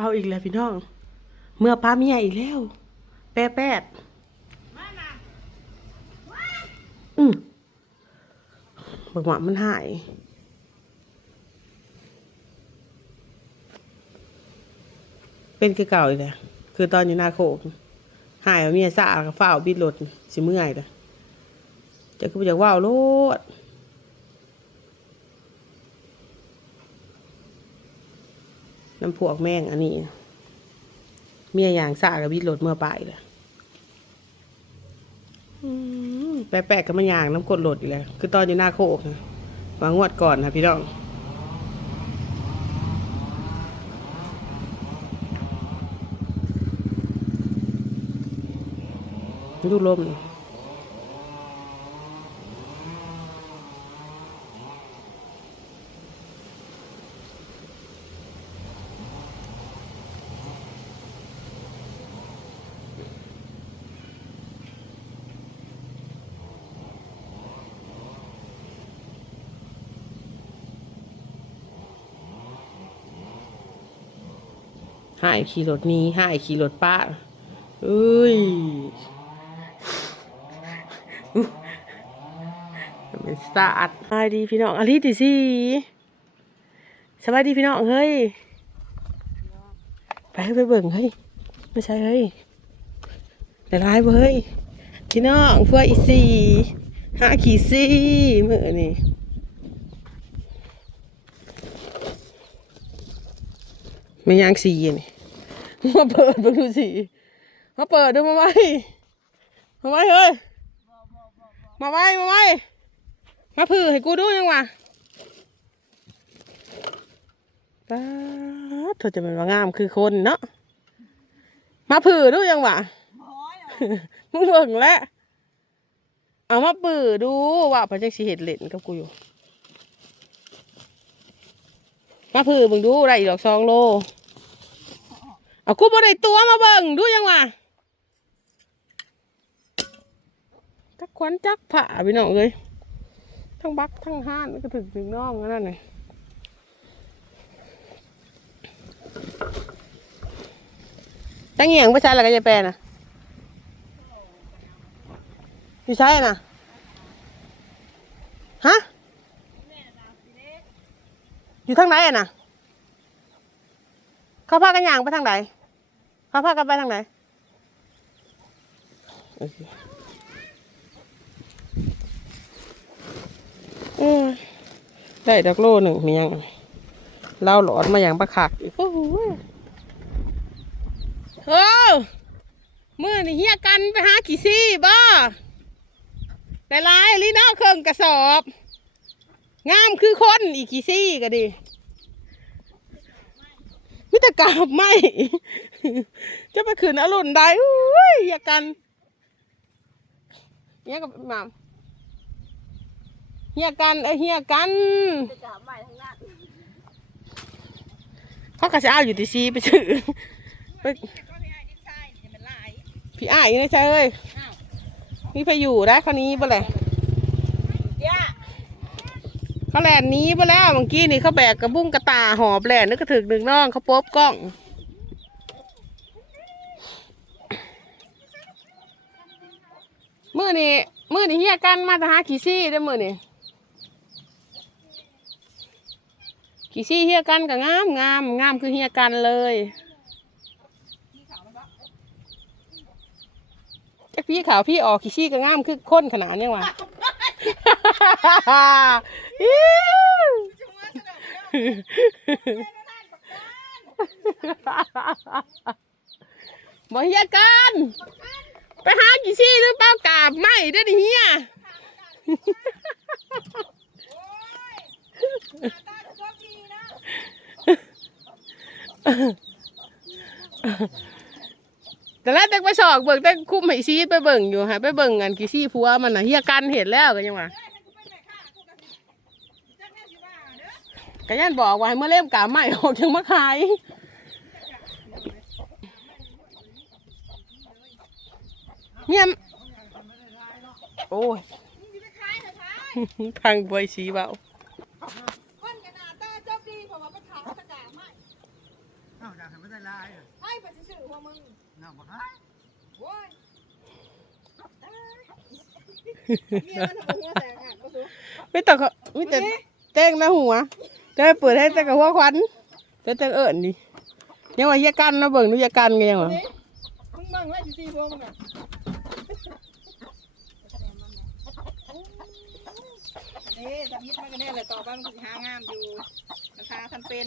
เอาอีกแล้วพี่น้อง เมื่อป้าเมียอีกแล้ว แปะแปดอืมบอกว่ามันหายเป็นคือเก่าอีกแล้วคือตอนอยู่หน้าโคกหายเอาเมียสะอาดกับฝ้าวบิดรถสิเมื่อยเลยจะคืออยากว่าวโลด น้ำพวกแม่งอันนี้ เมียอย่างสะกับบิดรถเมื่อไปเลยอืมแปลกๆกับมันอย่างน้ำกรดรถอีกแล้วคือตอนอยู่หน้าโคกนะวางวดก่อนนะพี่น้องดูลมนี่ หายขี่รถนี้หายขี่รถป้าเอ้ยเป็นสตาร์ทสบายดีพี่น้องอลิติสิสบายดีพี่น้องเฮ้ย ไปไปเบิ่งเฮ้ย ไม่ใช่เฮ้ยแต่ร้ายเว้ย พี่น้องเพื่ออีสี่ห้าขี่สี่มือนี่ไม่ยังสี่นี่ มาเปิดเบิ่งดูสิมาเปิดดูมาไว้มาไว้เฮ้ยมาไว้มาไว้มาผือให้กูดูยังวะป้าเธอจะเป็นว่างามคือคนเนาะมาผือดูยังวะมึงเบิ่งแล้วเอามาปือดูว่าพระเจ้าสิเห็ดเล่นกับกูอยู่มาผือมึงดูได้อีกดอกสองโล เอากูบ่ได้ตัวมาเบิ่งดูยังวะจักควันจักผ่าพี่น้องเลยทั้งบักทั้งห้านก็ถึงถึงน้องนั่นน่ะตั้งเหียงไประชาอะไรกันยายแปรน่ะอยู่ใช่น่ะฮะอยู่ทางไหนอะน่ะ เขาพากันย่างไปทางไหนเขาพากันไปทางไหนอเคอืมได้ดักโลหนึ่งมียังเล่าหลอดมาอย่างประคักอีกโอ้โหเฮ้ยมื่อนี่เฮียกันไปหาขี่ซี่บ่แต่ลายลีน้อเครื่องกระสอบ งามคือคนอีกขี่ซี่ก็ดี กราบไม่จะไปขืนอรุณได้อุ้ยเฮียกันเฮียกับหมามเฮียกันเอ้ยเฮียกันเขากระจะเอาอยู่ที่ซีไปซื้อไปพี่อ้ายอยังไงใช่เอ้ยนี่ไปอยู่ได้เขานี้บ่เลย เขาแลนหนี้บ่แล้วเมื่อกี้นี่เขาแบกกระบุ้งกระตาหอบแลนนึกกระถึกหนึ่งน้องเขาปบกล้องมือนี่มือนี่เฮียกันมาจะหาขี่ซี่ได้อมือนี่ขี่ซี่เฮียกันก็งามงามงามคือเฮียกันเลยจักพี่ขาวพี่ออกขี่ซี่ก็งามคือคนขนาดเนี้ยวะอิ๊ว บอเฮียกันไปหากี่ซี่หรือเปล่ากาบไม่ได้อดิเฮียแต่แล้วแต่ไปสอกเบิ่งแต่คุ้มให้ซีไปเบิ่งอยู่ฮะไปเบิ่งกันกี่ซี่ผัวมันนะเฮียกันเห็นแล้วก็ยังว่า ก็ยันบอกว่าให้เมื่อเล่มกาใหม่ออกถึงมาขายเนี่ยโอ้ยพังบวยสีเบาคนกระดาษตาเจ้าดีเพราะว่าไปถามตะกาไม่อ้าวอยากให้ไม่ได้ลลายอะให้ไปซื่อๆพวกมึงน่าบ่ให้โว้ยเมียมันทำหัวแสงอะก็สูไม่แต่เขาไม่แต่แจ้งนะหัว จะไปเปิดให้แต่กับหัวควันจะแต่เอิญดิยังว่าเฮียกันนะเบิ่งดูเฮียกันกันยังวะนี่มึงบังไว้ซื่อๆพวกมึงอะเอ๊ะทำยิดมันก็แน่เลยต่อไปมันก็สิหางามอยู่มันทาทำเป็น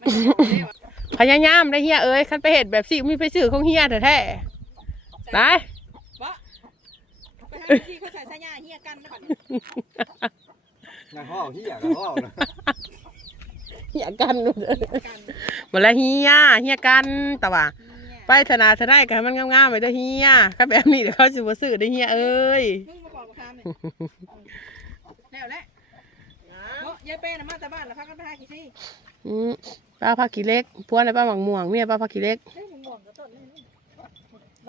มันสิบอกได้ว่าพยายามได้เฮียเอ้ยคันไปเห็ดแบบสิมีไปซื้อของเฮียแท้ๆไปบ่ไปหาที่เขาใส่สายยาเฮียกันนะบัดนี้ นางห่อเหี้ยกับห่อนะเฮียกันเฮียกันมาแล้วเฮียเฮียกันแต่ว่าเฮียไปธนาธนากันมันงามๆไปเด้อเฮียก็แบบนี้เดี๋ยวเขาสิบ่ซื้อได้อเฮียเอ้ยมึงมาบอกกับคามเนี่ยแล้วแหละเนาะยายเป้น่ะมาแต่บ้านแล้วพักกันไปหากี่ซี่อืมป้าพักกี่เล็กพวกอะไรป้าหมังม่วงเมียป้าพักกี่เล็กเฮ้ยมึงม่วงกับต้นนี่นี่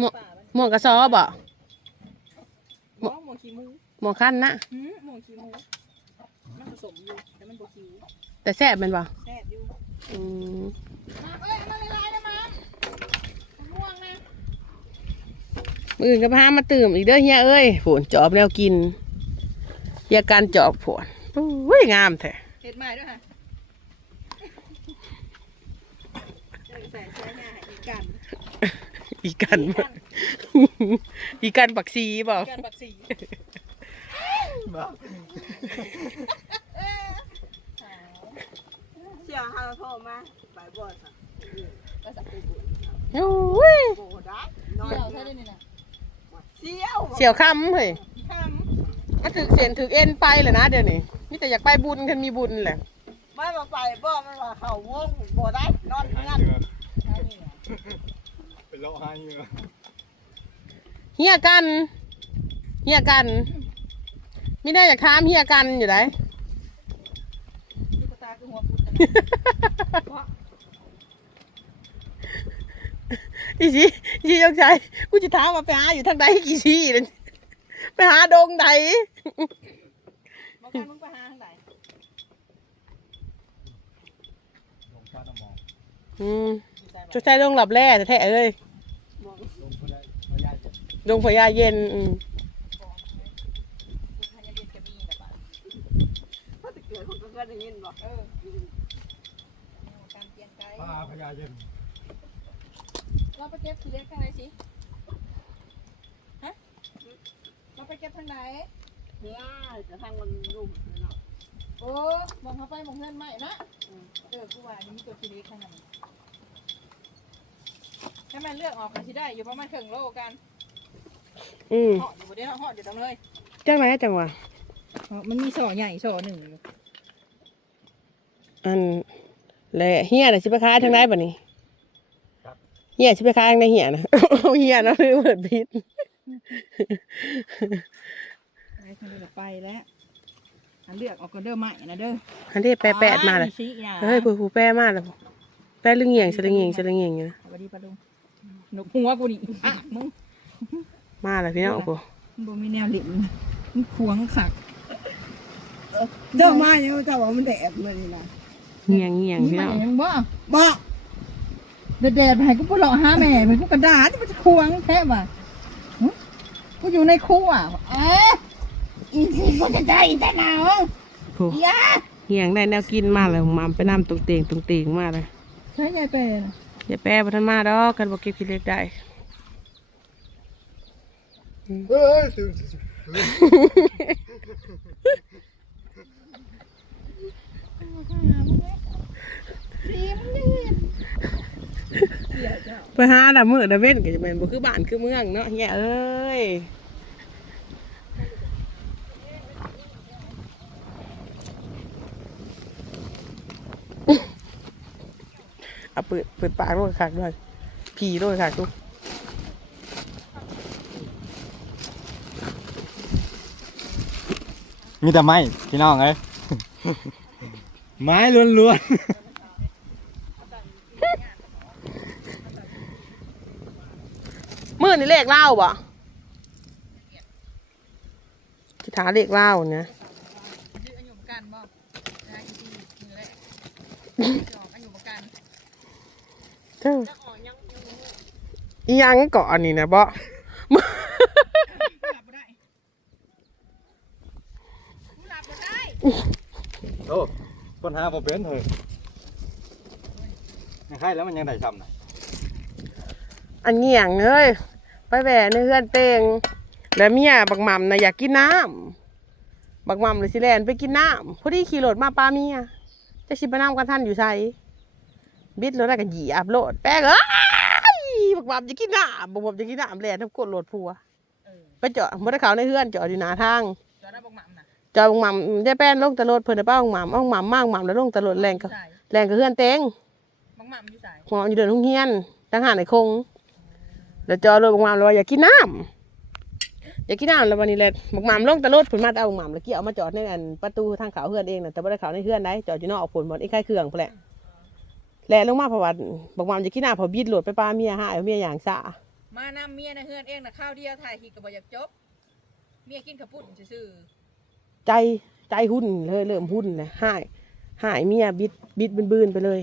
ม่วงป่ามันม่วงกระซอบ่ม่วงม่วงขี้หมูม่วงขั้นนะหืมม่วงขี้หมูมันผ สมอยู่แต่มันบ่ขี้แต่แซ่บแมันบ่แซ่บอยู่อืมมาเอ้ยมาละลายนะมาม่วงนะมื้ออื่นก็พามาตื่มอีกเด้อเฮียเอ้ยโผนจอบแนวกินเฮียการจอบโผนอุ้ยงามแท้เห็ดใหม่ด้วยค่ะเออใส่เสื้อหน้าให้อีกกันอีกันบ่ อีกันปักซีบ่ อีกกันบักสี บ่เสียงฮาโทรมาบายบอดค่ะก็จะไปบุอุ้ยโบได้น้อยใช่ได้นี่นะเสียวเสียวคำเฮ้ยคมาถึกเสียนถึกเอ็นไปเลยนะเดี๋ยวนี้มีแต่อยากไปบุญคันมีบุญแหละำไม่มาไปบ่มันว่าเขาวงโบได้นอนเงื่อนเป็นโลหะเหงื่อเฮียกันเฮียกันไม่ได้อยากถามเฮียกันอยู่ไหน ตุ๊กตาคือหัวพุดเพราะ อีสิอีสิยกใจกูจะถามว่าไปหาอยู่ทางใดกี่ซี่เลยไปหาดงใดบอกกันมึงไปหาทางไหนลงฟ้าน้ำหมองอืมจกใจดงหลับแร่แท้ๆเอ้ยบอกลงพระได้พระยาเจ็บดงพญาเย็นอืมบอกกูพยายามจะมีแต่บ้านถ้าจะเกิดคนก็เคยได้ยินบอกเออการเปลี่ยนใจ ป้า พระยาเย็นเราไปเก็บทีเล็กทางไหนสิ ฮะ เราไปเก็บทางไหน ง่ายแต่ทางมันลุ่มเนาะโอ้มองเข้าไปมองเงินใหม่นะเออกูว่านี่มีตัวทีเล็กข้างในถ้ามันเลือกออกก็สิได้อยู่ประมาณครึ่งโลกันอืมเหาะอยู่บนนี้เหาะอยู่ตรงเลยจังไหนจังหวะมันมีช่อใหญ่ช่อหนึ่งอัน แหละเฮียน่ะสิไปขายทางไหนบัดนี้เฮียสิไปขายทางไหนเฮียนะเอาเฮียนะหรือเปิดพิษไปทางนี้ไปแล้วอันเลือกออกก็เด้อใหม่นะเด้ออันที่แปะแปะมาเลยชี้นะเฮ้ยผู้ผู้แปะมาแล้วแปะลึงเหี่ยงสลึงเหี่ยงสลึงเหี่ยงอยู่นะสวัสดีปลาดุงนกหัวกูนี่อะมึงมาแล้วพี่น้องกูมึงบ่มีแนวหลิมมึงขวงขักเจ้ามาเนี่ยเจ้าว่ามันแดดเลยนี่นะ เหี่ยงเหี่ยงพี่น้องมึงบ่บ่แดดๆไปให้กูไปหลอกหาแม่มันกูกระดาษที่มันจะควงแท้ว่ะหึกูอยู่ในครัวเอ๊ะอีสิกูจะได้แต่หนาวผู้ยาเหี่ยงได้แนวกินมาแล้วมามไปน้ำตรงเตียงตรงเตียงมาเลยใช่ยายเป็นอย่าแปะบ่ทันมาดอกกันบ่เก็บกิเลสได้เฮ้ยตื่น ไป หาดำมือดำเว้นก็จะเป็นบ่คือบ้านคือเมืองเนาะเฮียเอ้ยเอาเปิดเปิดปากด้วยคักด้วยผีด้วยคักทุกมีแต่ไม้พี่น้องเอ้ย ไม้ล้วนมื อนี่เลขเล่าบ่จะถาเลขเล่าเนี่ยยืดอายุประกันบ่นะอีทีมือแรกจอกอายุประกันเจ้าอีหยังเกาะอันนี้นะบ่โอ้ปัญหาบ่เป็นเฮ้ยยังไงแล้วมันยังได้ซ้ำน่ะอันเงี่ยงเอ้ย ไปแหวนในเฮือนเตงแล้วเมียบักหม่ำน่ะอยากกินน้ำบักหม่ำเลยสิแลนไปกินน้ำพอดีขี่รถมาปาเมียจะสิไปน้ำกันท่านอยู่ไสบิดรถได้วก็เหยียบรถแป้งเอ้ยบักหม่ำจะกินน้ำบักหม่ำจะกินน้ำแลนทั้งกดรถผัวไปจอดบ่ได้เขาในเฮือนจอดอยู่หน้าทางจอได้บอกหม่ำน่ะจอยบังหม่ำได้แป้นลงตะโลดเพิ่นได้ป้าบังหม่ำเอาบังหม่ำมากหม่ำแล้วลงตะโลดแรงก็ใส่แรงก็เฮือนเต็งบักหม่ำอยู่ใส่หมออยู่เดินทุ่งเฮียนตั้งหาในคง แล้วจอยเลยบังหม่ำเลยว่าอยากกินน้ำอยากกินน้ำแล้ววันนี้เลยบังหม่ำลงตะโลดเพิ่นมาเอาบังหม่ำแล้วเกี่ยวเอามาจอดในอันประตูทางเขาเฮือนเองน่ะแต่บ่ได้เขาในเฮือนได้จอดอยู่นอกผลบ่ไอ้ไข่เครื่องพุ่นแหละแลลงมาเพราะว่าบังหม่ำอยากกินน้ำเพอบิดโหลดไปป้าเมียหายเอาเมียอย่างซะมานำเมียนะเฮือนเองนะข้าวเดียวถ่ายทีก็บ่อยากจบ เมียกินข้าวปุ้นซื่อใจใจหุ่นเลยเริ่มหุ่นเลยหายหายเมียบิดบิดบืนๆไปเลย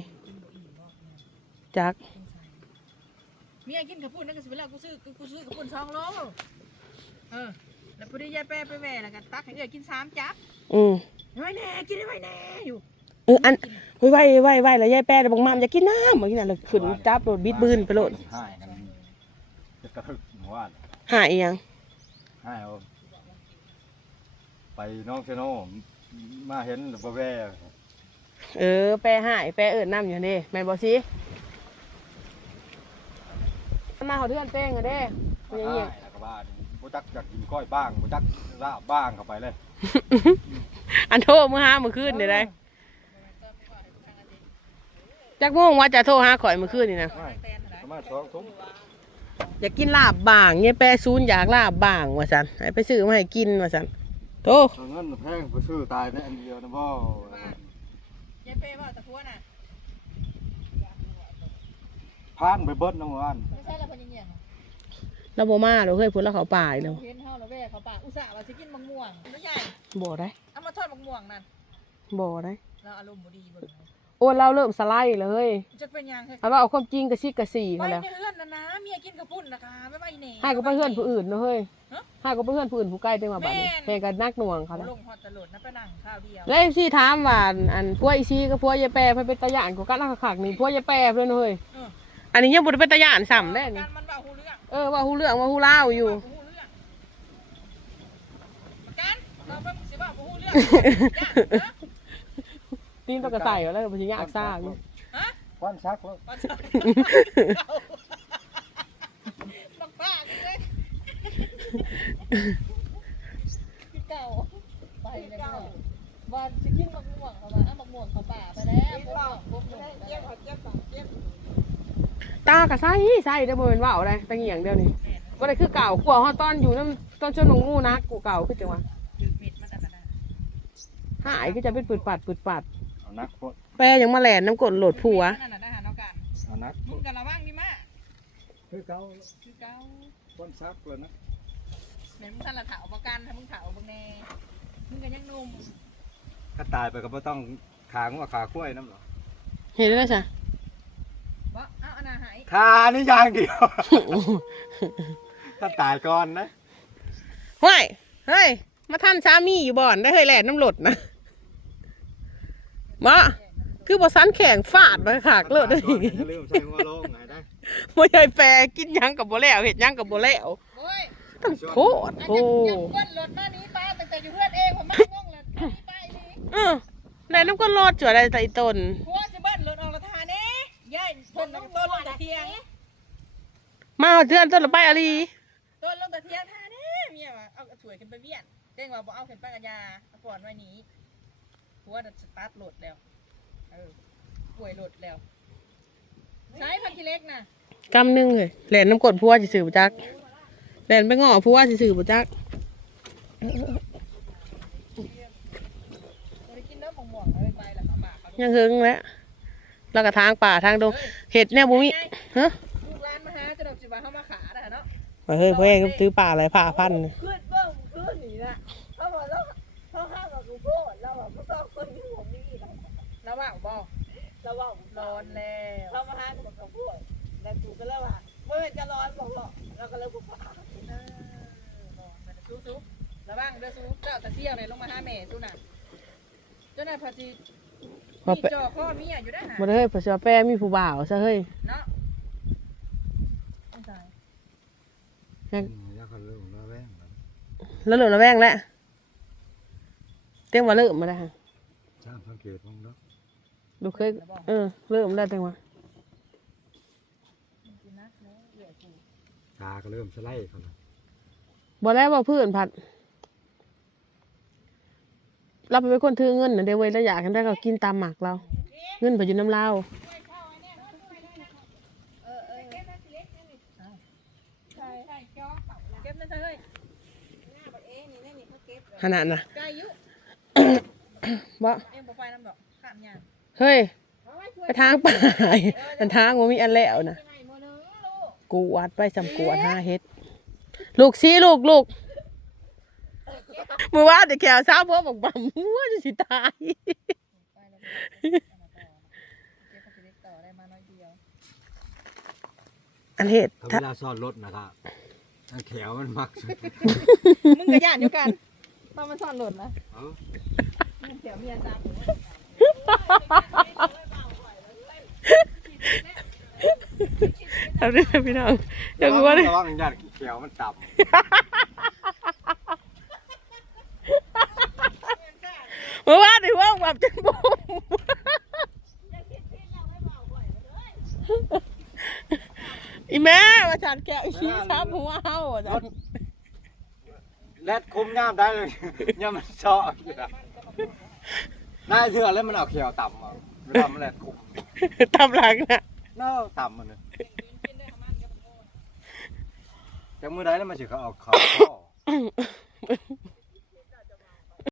จักๆเมียกินข้าวปุ้นนั่นก็สิเวลากูซื้อกูซื้อข้าวปุ้นสองโลเออแล้วพอดียายแป้ไปแหว่แล้วก็ตักให้เอื้อกินสามจับอืมไว้แน่กินได้ไว้แน่อยู่เอออันไว้ไว้ไว้ไว้แล้วยายแป้บอกมามอยากกินน้ำบอกกินน้ำแล้วขึ้นจับโดดบิดบืนไปโลดให้กันจะกระทึกหมู่บ้านหายอีหยังให้เอาไปน้องเชโนมาเห็นบ่แว่เออแป้หายแป้เอิดน้ำอยู่นี่แม่นบอสิ มาเขาเทือนเต้งอะเด้เป็นอย่างให้เงี้ยแล้วก็ว่านี่บ่จักอยากกินก้อยบ้างบ่จักลาบบ้างเข้าไปเลยอันโทษมือหามือคืนนี่ได้จักโมงว่าจะโทรหาข่อยมือคืนนี่นะแตนเท่าไหร่ประมาณสองทุ่มอยากกินลาบบางเนี่ยแป้ซูนอยากลาบบางว่าสันให้ไปซื้อมาให้กินว่าสันโตเอาเงินแพงไปซื้อตายในอันเดียวนะบ่ยายเป้ว่าตะพัวน่ะ พานไปเบิดน้ำหมู่บ้านไม่ใช่ละเพิ่นยังเงี้ยเราบ่มาเราเคยพูดแล้วเขาป่ายแล้วเห็นเฮาแล้วแว่เขาปากอุตส่าห์ว่าสิกินมะม่วงไม่ใหญ่บ่ได้เอามาทอดมะม่วงนั่นบ่ได้เราอารมณ์บ่ดีเบิ่งโอ้เราเริ่มสไลด์เลยจะเป็นยังไงเอาว่าเอาความจริงกระซิกกระสีไปเขาในแล้วเฮือนนะนะเมียกินข้าวปุ้นนะคะไม่ไหวแหน่ให้ก็ไปเพื่อนผู้อื่นเนอะเฮ้ยฮะให้ก็ไปเพื่อนผู้อื่นผู้ใกล้เต็มมาบ้านนี้แม่นเพลงกันนักหน่วงเขาแล้วลงฮอดตลอดนะไปนั่งข้าวเดียวแล้วซี่ถามว่าอันอันพวกอีซีกับพวกยายแปรเพิ่นเป็นตาย่านของกันนักขักนี่พวกยายแปรเพิ่นเฮ้ยเอออันนี้ยังบ่ได้เป็นตาย่านซ้ำได้นี่การมันเบาหูเรื่องเออว่าฮู้เรื่องว่าฮู้เล่าวอยู่เว้าหูเรื่องประกันเราเพิ่งสิว่าหูเรื่องย่านเนอะตีนต้องกระใส่เอาแล้วมันสิยากซ่าอยู่ฮะควันชักแล้วปันชักบักบ้าเลยพี่เก่าไปเลยพี่เก่าว่าสิกินมะม่วงเขามาเอามะม่วงเขาป่าไปแล้วพวกม่วงพวกม่วงเจ็บเจ็บเจ็บ ตากระใส่ใส่ได้อบ่แม่นว่าเอาได้ตะเหียงเดียวนี่บ่ได้คือเก่ากลัวเฮาตอนอยู่นำตอนชนหนองงูนะกูเก่าคือจังว่าจืดมิดมันอันนั้นหายก็จะเป็นปืดปัดปืดปัดเอานักพวกแปรยังมาแหลนน้ำกรดโหลดผัวนั่นน่ะได้หาเนาะกันเอานักมึงกันระวังนี่มาคือเก่าคือเก่าควันชักเลยนะแม่นมึงทันละเถาประกันถ้ามึงเถาบ่แน่มึงก็ยังหนุ่มถ้าตายไปก็บ่ต้องขางว่าขากล้วยน้ำหรอเห็นแล้วจ้ะ บ่เอาอันน่ะหายขานี่อย่างเดียว ถ้าตายก่อนนะเฮ้ยเฮ้ย มาท่านสามีอยู่บ่อนได้เฮ้ยแหลนน้ำหลดนะมาคือบอสันแข่งฟาดไปขากเลิศได้ถ้าตายก่อนอย่าลืมใส่หัวโลงไงได้บ่ใหญ่แปรกินหยังกับบ่แล้วเห็ดหยังกับบ่แล้วโอ้ยต้องโคตรอันโอ้จะจะเบิ้ลรถมานี้ป้าตั้งแต่อยู่เพื่อนเองผมมางงเลยนี่ป้าอีนี่เออแหลนน้ำก็รอดจั่วได้แต่อีตนหัวจะเบิ้ลรถออกละทาเด้ ย่ายเพิ่นต้องต้นลงแต่เที่ยงมาเอาเทือนต้นละไปอาลีต้นลงแต่เที่ยงทาเด้เมียว่าเอาถวยขึ้นไปเวียนเจ้งว่าบ่เอาขึ้นไปกับยาเอาก่อนไว้นี้หัวจะสตาร์ทรถแล้วเออป่วยรถแล้ว ใช้พันกิเล็กนะกำหนึงเลยแหลนน้ำกรดพัวสิสื่อบ่จักแหลนไปง้อพัวสิสื่อบ่จักบ่ได้กินเนื้อหม่วงๆเลยไปแล้วก็มาเขาดูยังหึงแล้ว แล้วก็ทางป่าทางดงเห็ดเนี่ยบ่มีฮะลูกร้านมาหาจะดอกจิบว่าเขามาขาได้เนาะไปเฮ้ยพ่อเองซื้อป่าอะไรผ่าพันธุ์ขึ้นเบิ้งขึ้นนี่นะเขาบอกแล้วเขาห้ามกับกูพูดแล้วบอกกูต้องคนที่ผมนี่นะแล้วว่าบ่แล้วว่าร้อนแล้วเรามาหากับกูพูดก็เลยว่าเมื่อจะร้อนบอกหรอกเราก็เลยบอกว่าเออบอกไปสู้สู้ระวังเด้อสู้เจ้าตะเสี่ยวเลยลงมาหาแม่สู้น่ะเจ้าน่ะพอดี ว่ามีไปจอข้อเมียอยู่ได้อบ่น่ะได้เฮ้ยเพอสิว่าแป้มีผู้บ่าวซะเฮ้ยเนาะต้องตายอยากเขาเริ่มระแวงแล้วแล้วเหลือระแวงแล้วเต็งว่าเริ่มมาแล้วฮะช่างสังเกตบ้างเนาะดูเคยเออเริ่มแล้วเต็งว่ากินนะแล้วเหลือกูตาก็เริ่มสไลด์เขาแล้วบ่แล้วว่าเพื่อนผัด เราเป็นคนถือเงินนะเด้เว้ยแล้วอยากกันได้ก็กินตามหมักเรา เงินไปอยู่น้ำเออเออใช่ใช่จ้อเก็บนะเฮ้ยขนาดน่ะบ่เอ็มบ่ไปน้ำดอกข้ามยางเฮ้ย ไปทางป่าอันทางบ่มีอันแล้วนะกูวัดไปสำกวดหาเฮ็ด ลูกซีลูกลูก มือว่าเดี๋ยวแขวซ้าพวกบอกบ่ำมัวจะสิตายไปแล้วเก็บไปเล็กต่อได้มาน้อยเดียวอันเฮ็ดถ้าเวลาซ่อนรถนะครับทางแขวมันมักสุดมึงกับย่านเดียวกันตอนมันซ่อนหล่นนะเอ้ามึงเสียวเมียซ้ำเอาเด้อพี่น้องเดี๋ยวกูว่าระวังญาติแขวมันต่มือว่า เดี๋ยวว่าแบบจนบุมอีแม่มาฉันแกะชี้ซ้ำหัวเฮาอะำจ้ะรถแลดคุมย่ามได้เลยย่ามมันเจาะอยู่อะน่าเชื่อแล้วมันเอาแขวต่ำเอาเวลามันแลดคุมทำหลังน่ะเนาะต่ำมันเลยจากมือใดแล้วมันสิเขาเอาเขาข้อ